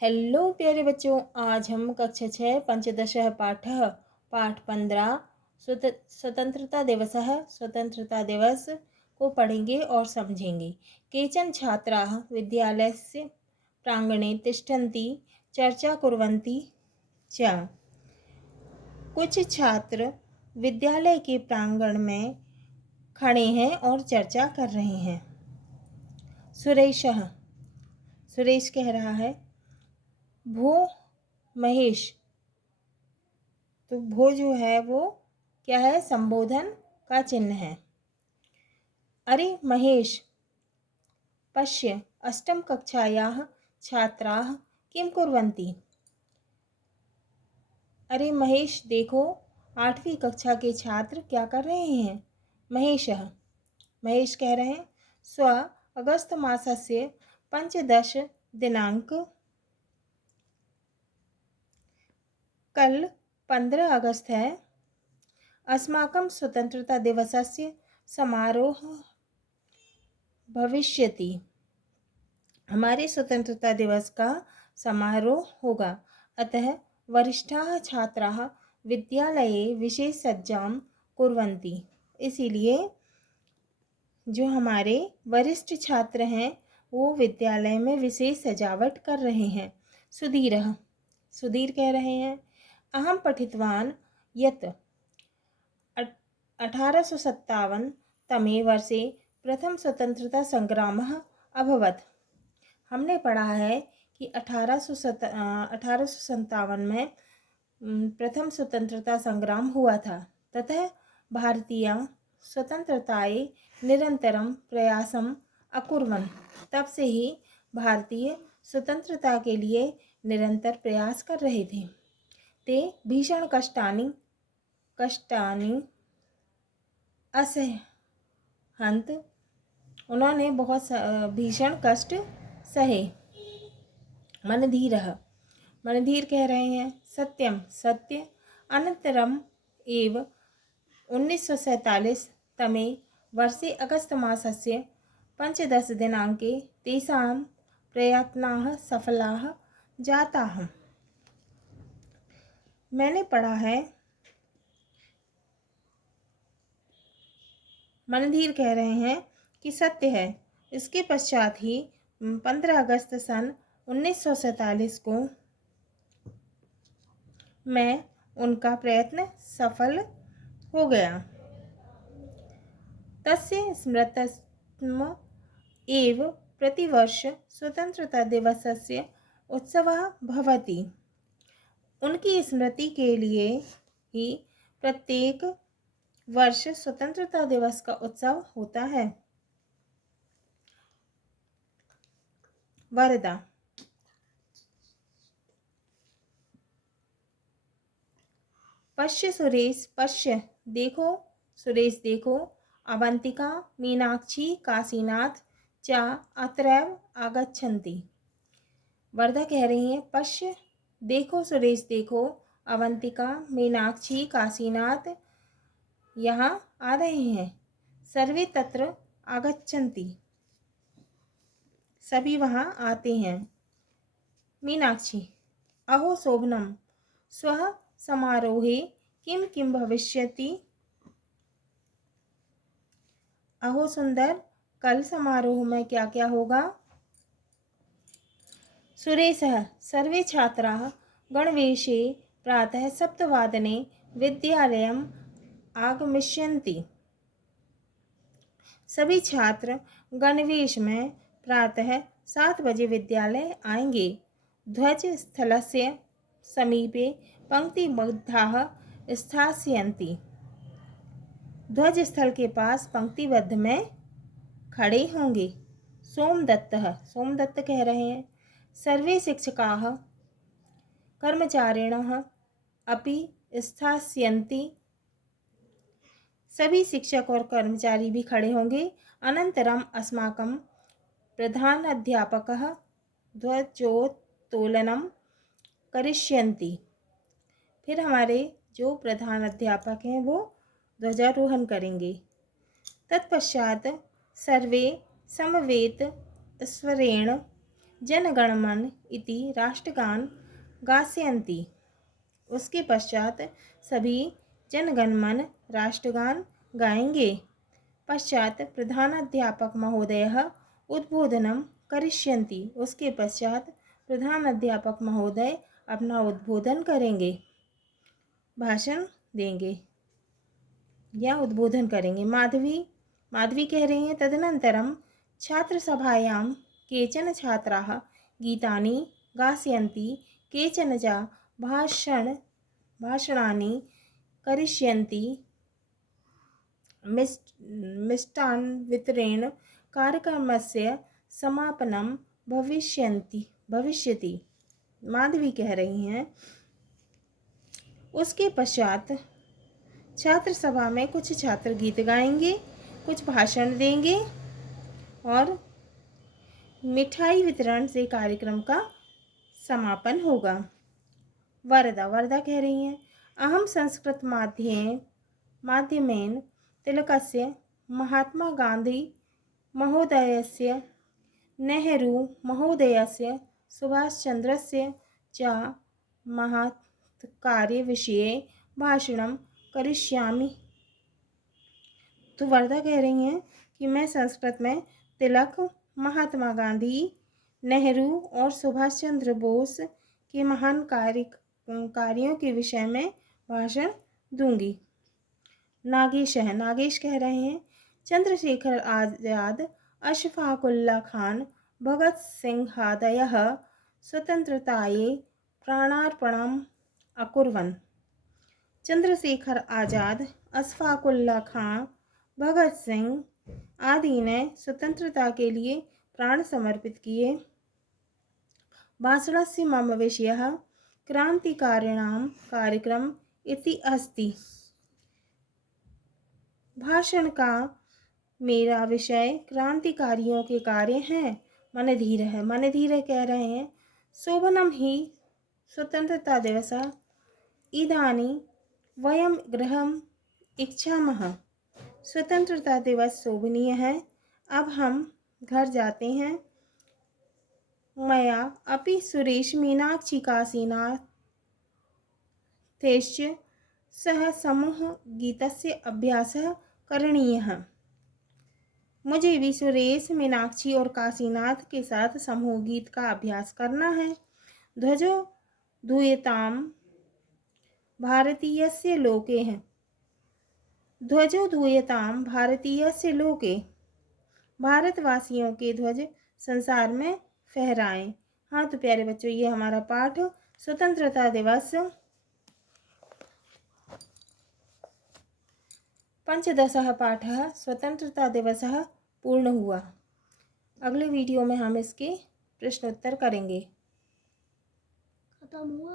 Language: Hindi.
हेलो प्यारे बच्चों, आज हम कक्षा 6 पंचदशः पाठः पाठ 15 स्वतंत्रता दिवस को पढ़ेंगे और समझेंगे। केचन छात्राः विद्यालयस्य प्रांगणे तिष्ठन्ति चर्चा कुर्वन्ति च। कुछ छात्र विद्यालय के प्रांगण में खड़े हैं और चर्चा कर रहे हैं। सुरेश कह रहा है, भो महेश। तो भो जो है वो क्या है? संबोधन का चिन्ह है। अरे महेश, पश्य अष्टम कक्षायाः छात्राः किं कुर्वन्ति। अरे महेश देखो, 8वीं कक्षा के छात्र क्या कर रहे हैं। महेश कह रहे हैं, स्व अगस्त मासस्य 15 दिनांक, कल 15 अगस्त है। अस्माकं स्वतंत्रता दिवसस्य समारोह भविष्यति। हमारे स्वतंत्रता दिवस का समारोह होगा। अतः वरिष्ठाः छात्राः विद्यालये विशेषसज्जां कुर्वन्ति। इसीलिए जो हमारे वरिष्ठ छात्र हैं वो विद्यालय में विशेष सजावट कर रहे हैं। सुधीर कह रहे हैं, अहं पठितवान् यत् 1857 तमे वर्षे प्रथम स्वतंत्रता संग्रामः अभवत्। हमने पढ़ा है कि 1857 में प्रथम स्वतंत्रता संग्राम हुआ था। ततः भारतीय स्वतंत्रताये निरंतरम प्रयासम अकुर्वन्। तब से ही भारतीय स्वतंत्रता के लिए निरंतर प्रयास कर रहे थे। ते भीषण कष्टानि असहन्त। उन्होंने बहुत भीषण कष्ट सहे। मनधीर कह रहे हैं, सत्यम सत्य। अनंतरम एव 1947 तमे वर्षे अगस्त मासस्य 15 दिनांके तेषां प्रयत्नाः सफलाः जाताः। मैंने पढ़ा है, मनधीर कह रहे हैं कि सत्य है। इसके पश्चात ही 15 अगस्त सन 1947 को में उनका प्रयत्न सफल हो गया। तस्य स्मृत्यर्थम् एव प्रतिवर्ष स्वतंत्रता दिवसस्य उत्सवः भवति। उनकी स्मृति के लिए ही प्रत्येक वर्ष स्वतंत्रता दिवस का उत्सव होता है। वरदा, पश्य सुरेश, पश्य देखो सुरेश देखो, अवंतिका मीनाक्षी काशीनाथ च अत्रैव आगच्छन्ति। वरदा कह रही हैं, पश्य देखो सुरेश देखो, अवंतिका मीनाक्षी काशीनाथ यहाँ आ रहे हैं। सर्वे तत्र आगच्छन्ति, सभी वहाँ आते हैं। मीनाक्षी, अहो शोभनम, स्वः समारोहे किम किम भविष्यति। अहो सुंदर, कल समारोह में क्या क्या होगा। सुरेशः, सर्वे छात्राः गणवेशे प्रातः 7 विद्यालयम् आगमिष्यन्ति। सभी छात्र गणवेश में प्रातः 7 बजे विद्यालय आएंगे। ध्वज स्थलस्य समीपे पंक्तिबद्धाः स्थास्यन्ति। ध्वज स्थल के पास पंक्तिबद्ध में खड़े होंगे। सोमदत्त कह रहे हैं, सर्वे शिक्षकाः कर्मचारिणः अपि स्थास्यन्ति। सभी शिक्षक और कर्मचारी भी खड़े होंगे। अनंतरम अस्माकं प्रधान अध्यापकः ध्वजोत्तोलनम करिष्यन्ति। फिर हमारे जो प्रधान अध्यापक हैं वो ध्वजारोहण करेंगे। तत्पश्चात सर्वे समवेत स्वरेण जनगणमन इति राष्ट्रगान गास्यन्ति। उसके पश्चात सभी जनगणमन राष्ट्रगान गाएंगे। पश्चात प्रधानाध्यापक महोदयः उद्बोधनं करिष्यन्ति। उसके पश्चात प्रधानाध्यापक महोदय अपना उद्बोधन करेंगे, भाषण देंगे या उद्बोधन करेंगे। माधवी कह रही हैं, तदनन्तरं छात्रसभायां केचन छात्राः गीतानि गास्यन्ति, केचन च भाषणानि करिष्यन्ति। मिष्टान्नवितरणेन कार्यक्रमस्य समापनं भविष्यति। माधवी कह रही हैं, उसके पश्चात छात्र सभा में कुछ छात्र गीत गाएंगे, कुछ भाषण देंगे और मिठाई वितरण से कार्यक्रम का समापन होगा। वरदा कह रही हैं, अहम संस्कृत माध्यमेन तिलकस्य, महात्मा गांधी महोदयस्य, नेहरू महोदयस्य, सुभाष चंद्रस्य च महत्कार्यविषये भाषणं करिष्यामि। तो वरदा कह रही हैं कि मैं संस्कृत में तिलक, महात्मा गांधी, नेहरू और सुभाष चंद्र बोस के महान कार्यों के विषय में भाषण दूंगी। नागेश कह रहे हैं, चंद्रशेखर आजाद, अशफाकुल्ला खान, भगत सिंहादयः स्वतंत्रतायै प्राणार्पणम् अकुर्वन्। चंद्रशेखर आजाद, अशफाकुल्ला खान, भगत सिंह आदि ने स्वतंत्रता के लिए प्राण समर्पित किए। भाषणस्य मम विषयः क्रांतिकारिणां कार्यक्रम इति अस्ति। भाषण का मेरा विषय क्रांतिकारियों के कार्य हैं। मन धीरे कह रहे हैं, शोभनं हि स्वतंत्रता दिवसः इदानीं वयं गृहम् इच्छामः। स्वतंत्रता दिवस शोभनीय है, अब हम घर जाते हैं। मया अपि सुरेश मीनाक्षी काशीनाथैश्च सह समूह गीतस्य अभ्यासः करणीयः। मुझे भी सुरेश, मीनाक्षी और काशीनाथ के साथ समूह गीत का अभ्यास करना है। ध्वजो धूयतां भारतीयस्य लोके है। ध्वजो धूयतां भारतीयस्य लोके, भारतवासियों के ध्वज संसार में फहराएं। हाँ तो प्यारे बच्चों, ये हमारा पाठ स्वतंत्रता दिवस पंचदशः पाठः स्वतंत्रता दिवसः पूर्ण हुआ। अगले वीडियो में हम इसके प्रश्नोत्तर करेंगे। खत्म हुआ।